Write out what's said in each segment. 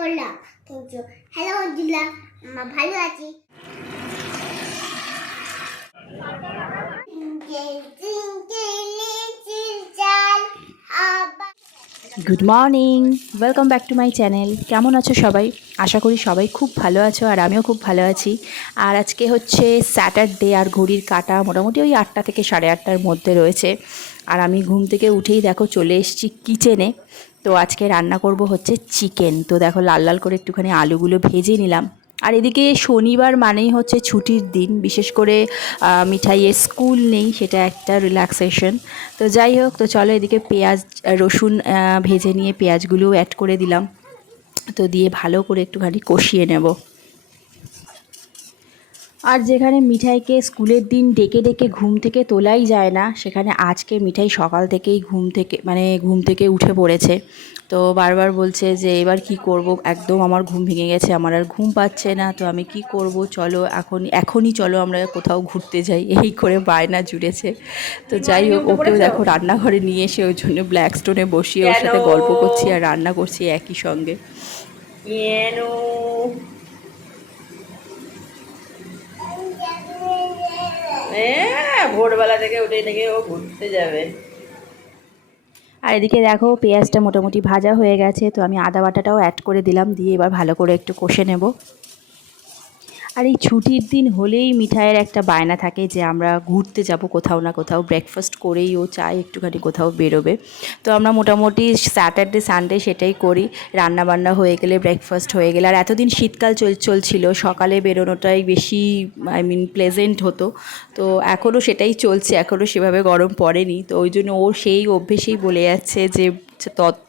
করলাম কিন্তু হ্যালো বন্ধুরা, আমরা ভালো আছি। Good morning, welcome back to my channel. কেমন আছো সবাই? আশা করি সবাই খুব ভালো আছো, আর আমিও খুব ভালো আছি। আর আজকে হচ্ছে স্যাটারডে, আর ঘড়ির কাঁটা মোটামুটি ওই 8টা থেকে 8:30টার মধ্যে রয়েছে। আর আমি ঘুম থেকে উঠেই দেখো চলে এসেছি কিচেনে। তো আজকে রান্না করব হচ্ছে চিকেন। তো দেখো লাল লাল করে একটুখানি আলুগুলো ভেজে নিলাম। আর এদিকে শনিবার মানেই হচ্ছে ছুটির দিন, বিশেষ করে মিঠাইয়ের স্কুল নেই, সেটা একটা রিল্যাক্সেশন। তো যাই হোক, তো চলো এদিকে পেঁয়াজ রসুন ভেজে নিয়ে পেঁয়াজগুলোও অ্যাড করে দিলাম। তো দিয়ে ভালো করে একটুখানি কষিয়ে নেব। আর যেখানে মিঠাইকে স্কুলের দিন ডেকে ডেকে ঘুম থেকে তোলাই যায় না, সেখানে আজকে মিঠাই সকাল থেকেই ঘুম থেকে উঠে পড়েছে। তো বারবার বলছে যে এবার কি করব, একদম আমার ঘুম ভেঙে গেছে, আমার আর ঘুম পাচ্ছে না, তো আমি কি করব, চলো এখনই চলো আমরা কোথাও ঘুরতে যাই, এই করে বায়না জুড়েছে। তো যাই হোক, ওকেও দেখো রান্নাঘরে নিয়ে এসে ওই জন্য ব্ল্যাক স্টোনে বসিয়ে ওর সাথে গল্প করছি আর রান্না করছি একই সঙ্গে। ভোরবেলা থেকে উঠে থেকে ও ঘুরতে যাবে। আর এদিকে দেখো পেঁয়াজটা মোটামুটি ভাজা হয়ে গেছে, তো আমি আদা বাটাটাও অ্যাড করে দিলাম, দিয়ে এবার ভালো করে একটু কষে নেব। আর এই ছুটির দিন হলেই মিঠাইয়ের একটা বায়না থাকে যে আমরা ঘুরতে যাব কোথাও না কোথাও, ব্রেকফাস্ট করেই ও চায় একটুখানি কোথাও বেরোবে। তো আমরা মোটামুটি স্যাটারডে সানডে সেটাই করি, রান্নাবান্না হয়ে গেলে, ব্রেকফাস্ট হয়ে গেলে। আর এতদিন শীতকাল চলছিল, সকালে বেরোনোটাই বেশি প্লেজেন্ট হতো। তো এখনও সেটাই চলছে, এখনও সেভাবে গরম পড়েনি। তো ওই জন্য ও সেই অভ্যেসেই বলে যাচ্ছে যে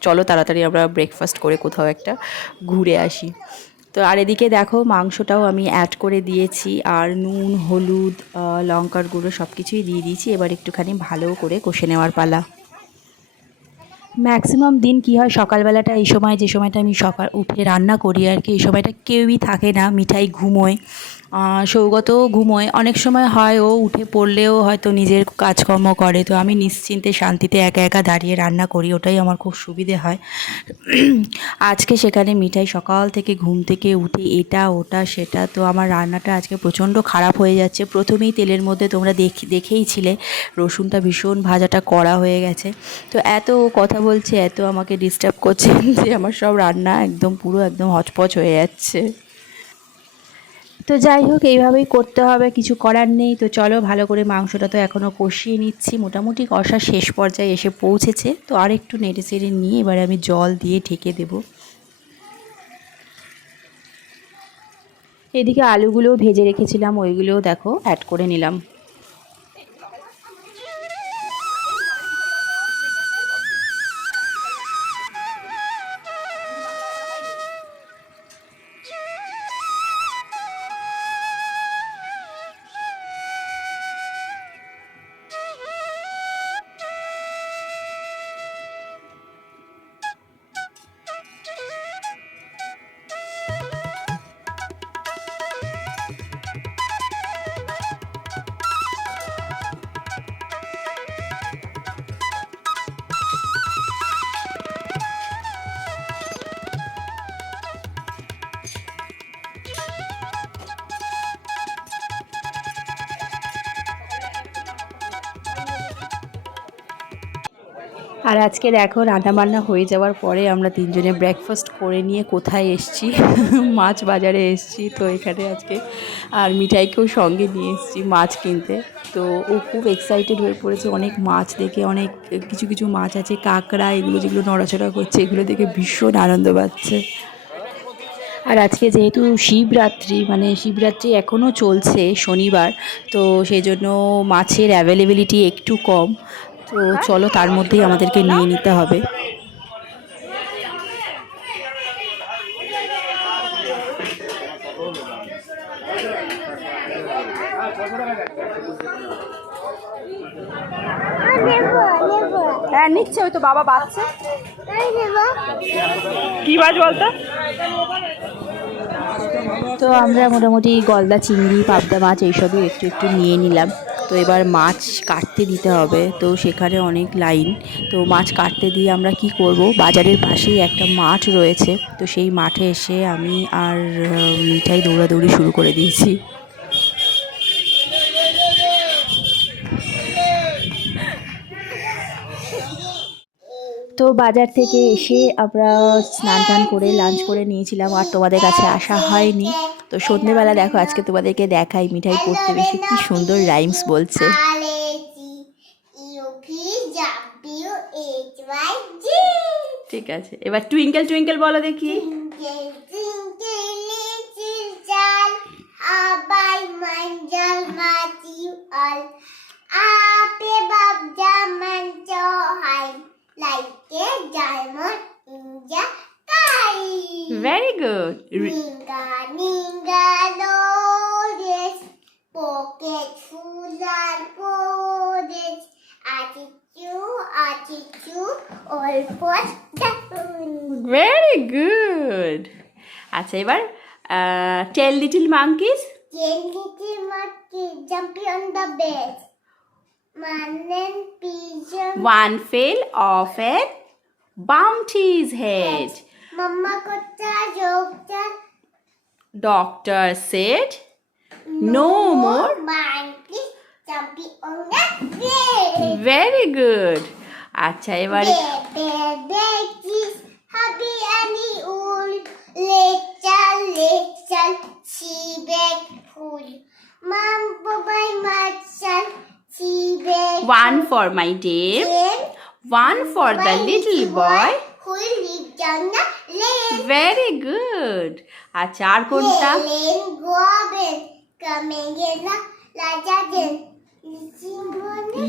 চলো তাড়াতাড়ি আমরা ব্রেকফাস্ট করে কোথাও একটা ঘুরে আসি। তো আর এদিকে দেখো মাংসটাও আমি অ্যাড করে দিয়েছি, আর নুন, হলুদ, লঙ্কার গুঁড়ো সব কিছুই দিয়ে দিয়েছি। এবার একটুখানি ভালো করে কষে নেওয়ার পালা। ম্যাক্সিমাম দিন কি হয়, সকালবেলাটা এই সময়, যে সময়টা আমি সকাল উঠে রান্না করি আর কি, এই সময়টা কেউই থাকে না, মিঠাই ঘুমোয়, সৌগতও ঘুমোয়। অনেক সময় হয় ও উঠে পড়লেও হয়তো নিজের কাজকর্ম করে, তো আমি নিশ্চিন্তে শান্তিতে একা একা দাঁড়িয়ে রান্না করি, ওটাই আমার খুব সুবিধে হয়। আজকে সেখানে মিঠাই সকাল থেকে ঘুম থেকে উঠে এটা ওটা সেটা, তো আমার রান্নাটা আজকে প্রচণ্ড খারাপ হয়ে যাচ্ছে। প্রথমেই তেলের মধ্যে তোমরা দেখেইছিলে রসুনটা ভীষণ ভাজাটা কড়া হয়ে গেছে। তো এত কথা বলছে, এত আমাকে ডিস্টার্ব করছে যে আমার সব রান্না পুরো একদম হচপচ হয়ে যাচ্ছে। তো যাই হোক, এইভাবেই করতে হবে, কিছু করার নেই। তো চলো ভালো করে মাংসটা তো এখনও কষিয়ে নিচ্ছি, মোটামুটি কষা শেষ পর্যায়ে এসে পৌঁছেছে। তো আর একটু নেড়ে চেড়ে নিয়ে এবারে আমি জল দিয়ে ঢেকে দেবো। এদিকে আলুগুলোও ভেজে রেখেছিলাম, ওইগুলোও দেখো অ্যাড করে নিলাম। আর আজকে দেখো রান্নাবান্না হয়ে যাওয়ার পরে আমরা তিনজনে ব্রেকফাস্ট করে নিয়ে কোথায় এসেছি, মাছ বাজারে এসেছি। তো এখানে আজকে আর মিঠাইকেও সঙ্গে নিয়ে এসেছি মাছ কিনতে। তো ও খুব এক্সাইটেড হয়ে পড়েছে, অনেক মাছ দেখে, অনেক কিছু কিছু মাছ আছে, কাঁকড়া, এগুলো যেগুলো নড়াচড়া করছে, এগুলো দেখে ভীষণ আনন্দ পাচ্ছে। আর আজকে যেহেতু শিবরাত্রি এখনও চলছে, শনিবার, তো সেই জন্য মাছের অ্যাভেলেবিলিটি একটু কম। তো চলো তার মধ্যেই আমাদেরকে নিয়ে নিতে হবে। হ্যাঁ নিচ্ছে, ওই তো বাবা বাচ্চা। কি মাছ বলতো? তো আমরা মোটামুটি গলদা চিংড়ি, পাবদা মাছ এইসবই একটু একটু নিয়ে নিলাম। তো এবার মাছ কাটতে দিতে হবে, তো সেখানে অনেক লাইন। তো মাছ কাটতে দিয়ে আমরা কি করব, বাজারের পাশেই একটা মাঠ রয়েছে, তো সেই মাঠে এসে আমি আর মিঠাই দৌড়াদৌড়ি শুরু করে দিয়েছি। তো বাজার থেকে এসে আমরা স্নান টান করে লাঞ্চ করে নিয়েছিলাম, আর তোমাদের কাছে আসা হয়নি। তো সন্ধেবেলা দেখো, আজকে তোমাদেরকে দেখাই মিঠাই পড়তে বেশি কি সুন্দর রাইমস বলছে। ঠিক আছে, এবার টুইঙ্কেল টুইঙ্কেল বলো দেখি। Very good. Ninga, ninga, Lores, pocket full and porridge, attitude, all for down. Very good. আচ্ছা, এবার tell little monkeys. Ten little monkey jumping on the bed. Man and pigeon. One fell off and bumped his head. Mama got the joke. Doctor said, no more. Monkey jumping on the bed. Very good. আচ্ছা, এবারে Babies, happy any old little tea bag full. Mom, bye, my son, tea bag. one for my dame, one for the little boy. Who lives down the lane. Very good. আচ্ছা, আর কোনটা? Lane, Goblin, coming in the garden.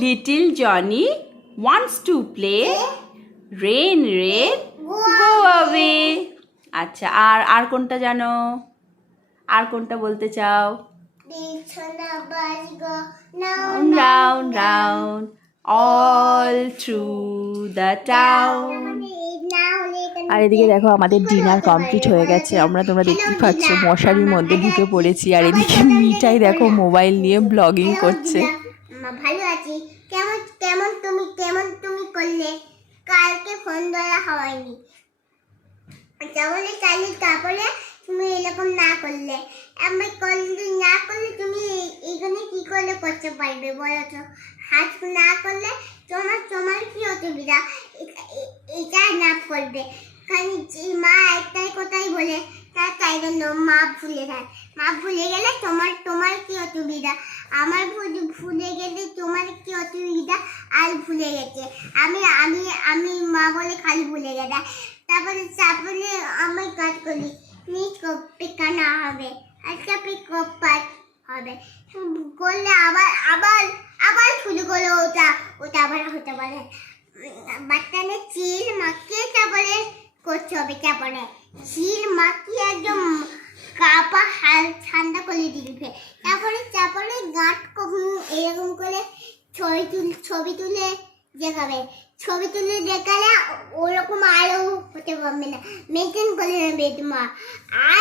Little Johnny wants to play. Rain, rain, go away. আচ্ছা, আর কোনটা জানো? আর কোনটা বলতে চাও? বিছানা বাজগো Round, round, round, all through the town. আর এদিকে দেখো, আমাদের ডিনার কমপ্লিট হয়ে গেছে। তোমরা দেখতেই পাচ্ছ, মশারির মধ্যে ঢুকে পড়েছি। আর এদিকে মিঠাই দেখো মোবাইল নিয়ে ব্লগিং করছে। ভালো আছি। কেমন কেমন তুমি করলে? কালকে ফোন ধরা হয়নি, তারপরে তুমি এরকম না করলে, আমি না করলে তুমি এখানে কি করলে করতে পারবে বলো তো? হাত না করলে তোমার কি অসুবিধা? এটা না করবে, কারণ মা একটাই কথাই বলে, তাই জন্য মা ভুলে যায়। মা ভুলে গেলে তোমার কি অসুবিধা? আমার ভুলে গেলে তোমার কি অসুবিধা? আর ভুলে গেছে, আমি মা বলে খালি ভুলে গেছে। তারপরে আমি কাজ করি, নিজ কপিকা না হবে, আজকে পিকপাট হবে, করলে আবার শুরু করলো ওটা আবার হতে পারে। বাচ্চাদের চিল মাখিয়ে তারপরে করতে হবে, তারপরে চিল মাখিয়ে একদম কাপা ঠান্ডা করে দিবে, তারপরে গাঁট এরকম করে ছবি তুলে দেখাবে। ছবি তুলে দেখালে ওরকম আরও হতে পারবে না, মেনটেন করে নেবে তোমার। আর